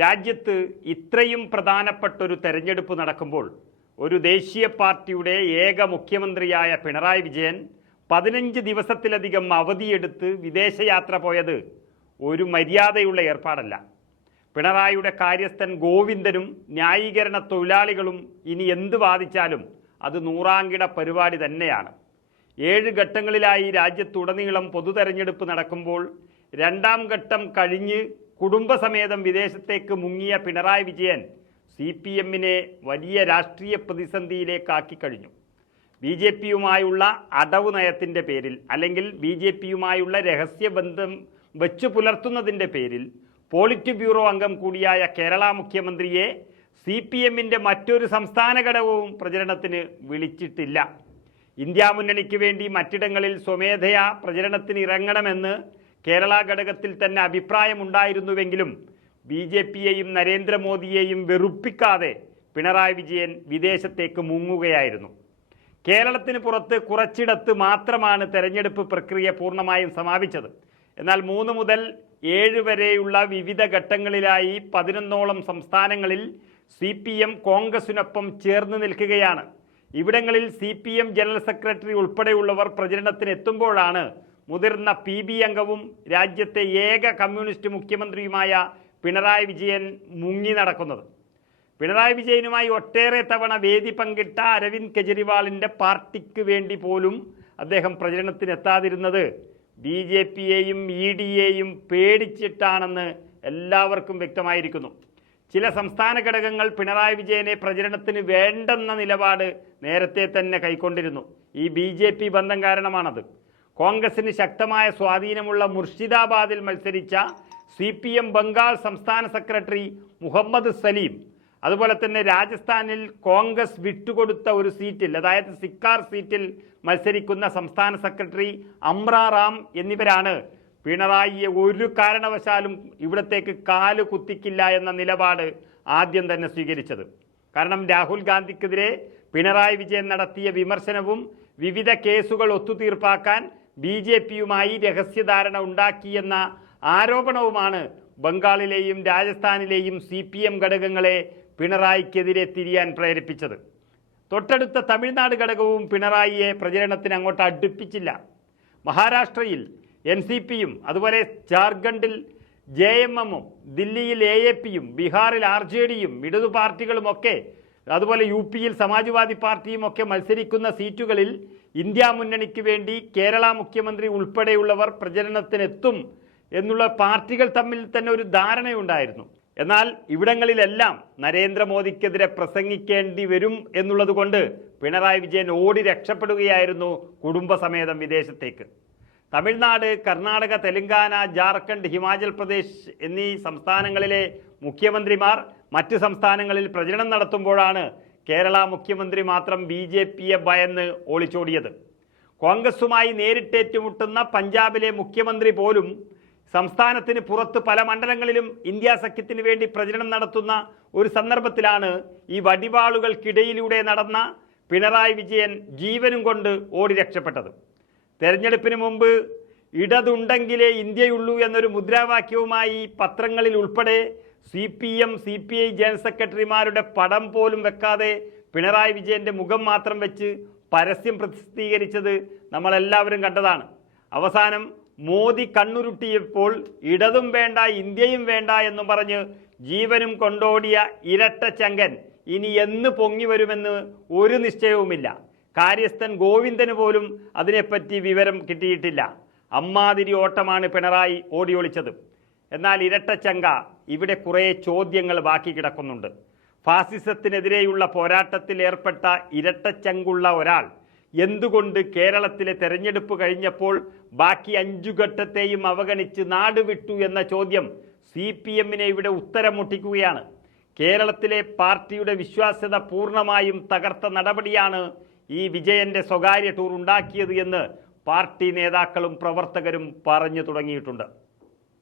രാജ്യത്ത് ഇത്രയും പ്രധാനപ്പെട്ടൊരു തെരഞ്ഞെടുപ്പ് നടക്കുമ്പോൾ ഒരു ദേശീയ പാർട്ടിയുടെ ഏക മുഖ്യമന്ത്രിയായ പിണറായി വിജയൻ 15 ദിവസത്തിലധികം അവധിയെടുത്ത് വിദേശയാത്ര പോയത് ഒരു മര്യാദയുള്ള ഏർപ്പാടല്ല. പിണറായിയുടെ കാര്യസ്ഥൻ ഗോവിന്ദനും ന്യായീകരണ തൊഴിലാളികളും ഇനി എന്ത് വാദിച്ചാലും അത് നൂറാംകിട പരിപാടി തന്നെയാണ്. 7 ഘട്ടങ്ങളിലായി രാജ്യത്തുടനീളം പൊതുതെരഞ്ഞെടുപ്പ് നടക്കുമ്പോൾ രണ്ടാം ഘട്ടം കഴിഞ്ഞ് കുടുംബസമേതം വിദേശത്തേക്ക് മുങ്ങിയ പിണറായി വിജയൻ CPM-നെ വലിയ രാഷ്ട്രീയ പ്രതിസന്ധിയിലേക്കാക്കി കഴിഞ്ഞു. BJP-യുമായുള്ള അടവ് നയത്തിൻ്റെ പേരിൽ അല്ലെങ്കിൽ BJP-യുമായുള്ള രഹസ്യബന്ധം വെച്ചു പുലർത്തുന്നതിൻ്റെ പേരിൽ പോളിറ്റ് ബ്യൂറോ അംഗം കൂടിയായ കേരള മുഖ്യമന്ത്രിയെ CPM-ന്റെ മറ്റൊരു സംസ്ഥാന ഘടകവും പ്രചരണത്തിന് വിളിച്ചിട്ടില്ല. ഇന്ത്യ മുന്നണിക്ക് വേണ്ടി മറ്റിടങ്ങളിൽ സ്വമേധയാ പ്രചരണത്തിന് ഇറങ്ങണമെന്ന് കേരള ഘടകത്തിൽ തന്നെ അഭിപ്രായമുണ്ടായിരുന്നുവെങ്കിലും BJP-യെയും നരേന്ദ്രമോദിയെയും വെറുപ്പിക്കാതെ പിണറായി വിജയൻ വിദേശത്തേക്ക് മുങ്ങുകയായിരുന്നു. കേരളത്തിന് പുറത്ത് കുറച്ചിടത്ത് മാത്രമാണ് തെരഞ്ഞെടുപ്പ് പ്രക്രിയ പൂർണ്ണമായും സമാപിച്ചത്. എന്നാൽ 3 മുതൽ 7 വരെയുള്ള വിവിധ ഘട്ടങ്ങളിലായി 11ഓളം സംസ്ഥാനങ്ങളിൽ CPM കോൺഗ്രസിനൊപ്പം ചേർന്ന് നിൽക്കുകയാണ്. ഇവിടങ്ങളിൽ CPM ജനറൽ സെക്രട്ടറി ഉൾപ്പെടെയുള്ളവർ പ്രചരണത്തിന് എത്തുമ്പോഴാണ് മുതിർന്ന PB അംഗവും രാജ്യത്തെ ഏക കമ്മ്യൂണിസ്റ്റ് മുഖ്യമന്ത്രിയുമായ പിണറായി വിജയൻ മുങ്ങി നടക്കുന്നത്. പിണറായി വിജയനുമായി ഒട്ടേറെ തവണ വേദി പങ്കിട്ട അരവിന്ദ് കെജ്രിവാളിൻ്റെ പാർട്ടിക്ക് വേണ്ടി പോലും അദ്ദേഹം പ്രചരണത്തിനെത്താതിരുന്നത് BJP-യെയും ED-യെയും പേടിച്ചിട്ടാണെന്ന് എല്ലാവർക്കും വ്യക്തമായിരിക്കുന്നു. ചില സംസ്ഥാന ഘടകങ്ങൾ പിണറായി വിജയനെ പ്രചരണത്തിന് വേണ്ടെന്ന നിലപാട് നേരത്തെ തന്നെ കൈക്കൊണ്ടിരുന്നു. ഈ BJP ബന്ധം കാരണമാണത്. കോൺഗ്രസിന് ശക്തമായ സ്വാധീനമുള്ള മുർഷിദാബാദിൽ മത്സരിച്ച CPM ബംഗാൾ സംസ്ഥാന സെക്രട്ടറി മുഹമ്മദ് സലീം, അതുപോലെ തന്നെ രാജസ്ഥാനിൽ കോൺഗ്രസ് വിട്ടുകൊടുത്ത ഒരു സീറ്റിൽ, അതായത് സിക്കാർ സീറ്റിൽ മത്സരിക്കുന്ന സംസ്ഥാന സെക്രട്ടറി അമ്ര റാം എന്നിവരാണ് പിണറായിയെ ഒരു കാരണവശാലും ഇവിടത്തേക്ക് കാല് കുത്തിക്കില്ല എന്ന നിലപാട് ആദ്യം തന്നെ സ്വീകരിച്ചത്. കാരണം രാഹുൽ ഗാന്ധിക്കെതിരെ പിണറായി വിജയൻ നടത്തിയ വിമർശനവും വിവിധ കേസുകൾ ഒത്തുതീർപ്പാക്കാൻ BJP-യുമായി രഹസ്യധാരണ ഉണ്ടാക്കിയെന്ന ആരോപണവുമാണ് ബംഗാളിലെയും രാജസ്ഥാനിലെയും CPM ഘടകങ്ങളെ പിണറായിക്കെതിരെ തിരിയാൻ പ്രേരിപ്പിച്ചത്. തൊട്ടടുത്ത തമിഴ്നാട് ഘടകവും പിണറായിയെ പ്രചരണത്തിന് അങ്ങോട്ട് അടുപ്പിച്ചില്ല. മഹാരാഷ്ട്രയിൽ NCP-യും അതുപോലെ ജാർഖണ്ഡിൽ JMM-ഉം ദില്ലിയിൽ AAP-യും ബീഹാറിൽ RJD-യും ഇടതു പാർട്ടികളുമൊക്കെ അതുപോലെ UP-യിൽ സമാജ്വാദി പാർട്ടിയും ഒക്കെ മത്സരിക്കുന്ന സീറ്റുകളിൽ ഇന്ത്യ മുന്നണിക്ക് വേണ്ടി കേരള മുഖ്യമന്ത്രി ഉൾപ്പെടെയുള്ളവർ പ്രചരണത്തിനെത്തും എന്നുള്ള പാർട്ടികൾ തമ്മിൽ തന്നെ ഒരു ധാരണയുണ്ടായിരുന്നു. എന്നാൽ ഇവിടങ്ങളിലെല്ലാം നരേന്ദ്രമോദിക്കെതിരെ പ്രസംഗിക്കേണ്ടി വരും എന്നുള്ളത് കൊണ്ട് പിണറായി വിജയൻ ഓടി രക്ഷപ്പെടുകയായിരുന്നു കുടുംബസമേതം വിദേശത്തേക്ക്. തമിഴ്നാട്, കർണാടക, തെലങ്കാന, ജാർഖണ്ഡ്, ഹിമാചൽ പ്രദേശ് എന്നീ സംസ്ഥാനങ്ങളിലെ മുഖ്യമന്ത്രിമാർ മറ്റ് സംസ്ഥാനങ്ങളിൽ പ്രചരണം നടത്തുമ്പോഴാണ് കേരള മുഖ്യമന്ത്രി മാത്രം BJP-യെ ഭയന്ന് ഒളിച്ചോടിയത്. കോൺഗ്രസുമായി നേരിട്ടേറ്റുമുട്ടുന്ന പഞ്ചാബിലെ മുഖ്യമന്ത്രി പോലും സംസ്ഥാനത്തിന് പുറത്ത് പല മണ്ഡലങ്ങളിലും ഇന്ത്യ സഖ്യത്തിന് വേണ്ടി പ്രചരണം നടത്തുന്ന ഒരു സന്ദർഭത്തിലാണ് ഈ വടിവാളുകൾക്കിടയിലൂടെ നടന്ന പിണറായി വിജയൻ ജീവനും കൊണ്ട് ഓടി രക്ഷപ്പെട്ടത്. തെരഞ്ഞെടുപ്പിന് മുമ്പ് ഇടതുണ്ടെങ്കിലേ ഇന്ത്യയുള്ളൂ എന്നൊരു മുദ്രാവാക്യവുമായി പത്രങ്ങളിൽ ഉൾപ്പെടെ CPM CPI ജനറൽ സെക്രട്ടറിമാരുടെ പടം പോലും വെക്കാതെ പിണറായി വിജയൻ്റെ മുഖം മാത്രം വെച്ച് പരസ്യം പ്രസിദ്ധീകരിച്ചത് നമ്മളെല്ലാവരും കണ്ടതാണ്. അവസാനം മോദി കണ്ണുരുട്ടിയപ്പോൾ ഇടതും വേണ്ട ഇന്ത്യയും വേണ്ട എന്നും പറഞ്ഞ് ജീവനും കൊണ്ടോടിയ ഇരട്ട ചങ്കൻ ഇനി എന്ന് പൊങ്ങി വരുമെന്ന് ഒരു നിശ്ചയവുമില്ല. കാര്യസ്ഥൻ ഗോവിന്ദന് പോലും അതിനെപ്പറ്റി വിവരം കിട്ടിയിട്ടില്ല. അമ്മാതിരി ഓട്ടമാണ് പിണറായി ഓടിയൊളിച്ചത്. എന്നാൽ ഇരട്ടച്ചങ്ക, ഇവിടെ കുറേ ചോദ്യങ്ങൾ ബാക്കി കിടക്കുന്നുണ്ട്. ഫാസിസത്തിനെതിരെയുള്ള പോരാട്ടത്തിൽ ഏർപ്പെട്ട ഇരട്ടച്ചങ്കുള്ള ഒരാൾ എന്തുകൊണ്ട് കേരളത്തിലെ തെരഞ്ഞെടുപ്പ് കഴിഞ്ഞപ്പോൾ ബാക്കി 5 ഘട്ടത്തെയും അവഗണിച്ച് നാടുവിട്ടു എന്ന ചോദ്യം CPM-നെ ഇവിടെ ഉത്തരം മുട്ടിക്കുകയാണ്. കേരളത്തിലെ പാർട്ടിയുടെ വിശ്വാസ്യത പൂർണ്ണമായും തകർത്ത നടപടിയാണ് ഈ വിജയൻ്റെ സ്വകാര്യ ടൂർ ഉണ്ടാക്കിയത് എന്ന് പാർട്ടി നേതാക്കളും പ്രവർത്തകരും പറഞ്ഞു തുടങ്ങിയിട്ടുണ്ട്.